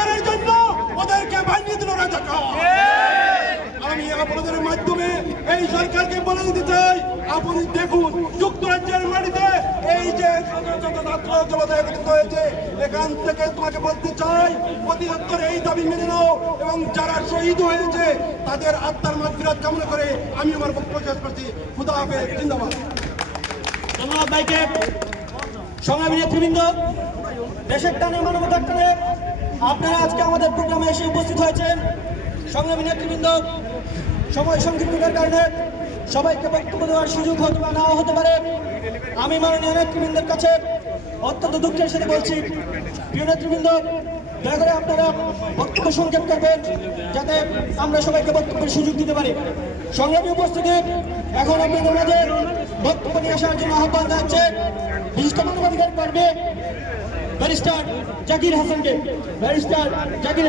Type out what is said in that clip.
সরকারের জন্য ওদেরকে বানিয়ে দিল রাজাকার। আমি আপনাদের মাধ্যমে এই সরকারকে বলে দিতে চাই, আপনি দেখুন যুক্তরাজ্যের মাটিতে এই যে ছাত্র জনতা একত্রিত হয়েছে, এখান থেকে তোমাকে বলতে চাই অতিসত্বর এই দাবি মেনে নাও এবং যারা শহীদ হয়েছে তাদের আত্মার মাগফিরাত কামনা করে আমি আমার বক্তব্য শেষ করছি। খুদা হাফেজ, জিন্দাবাদ। ধন্যবাদ ভাইকে। সংগ্রামী নেতৃবৃন্দ, দেশের টানে মানবতার টানে আপনারা আজকে আমাদের প্রোগ্রামে এসে উপস্থিত হয়েছেন। সংগ্রামী নেতৃবৃন্দ, সময় সংক্ষিপ্ততার কারণে সবাইকে বক্তব্য দেওয়ার সুযোগ হতে বা নাও হতে পারে। আমি মাননীয় নেতৃবৃন্দের কাছে অত্যন্ত দুঃখের সাথে বলছি, প্রিয় নেতৃবৃন্দ, দয়া করে আপনারা বক্তব্য সংক্ষেপ করবেন যাতে আমরা সবাইকে বক্তব্যের সুযোগ দিতে পারি। সংগ্রামী উপস্থিতি, এখন আপনাদের মাঝে বক্তব্য নিয়ে আসার জন্য আহ্বান জানাচ্ছে বিশিষ্ট মানবাধিকার কর্মী ব্যারিস্টার জাকির হাসানকে। ব্যারিস্টার জাকির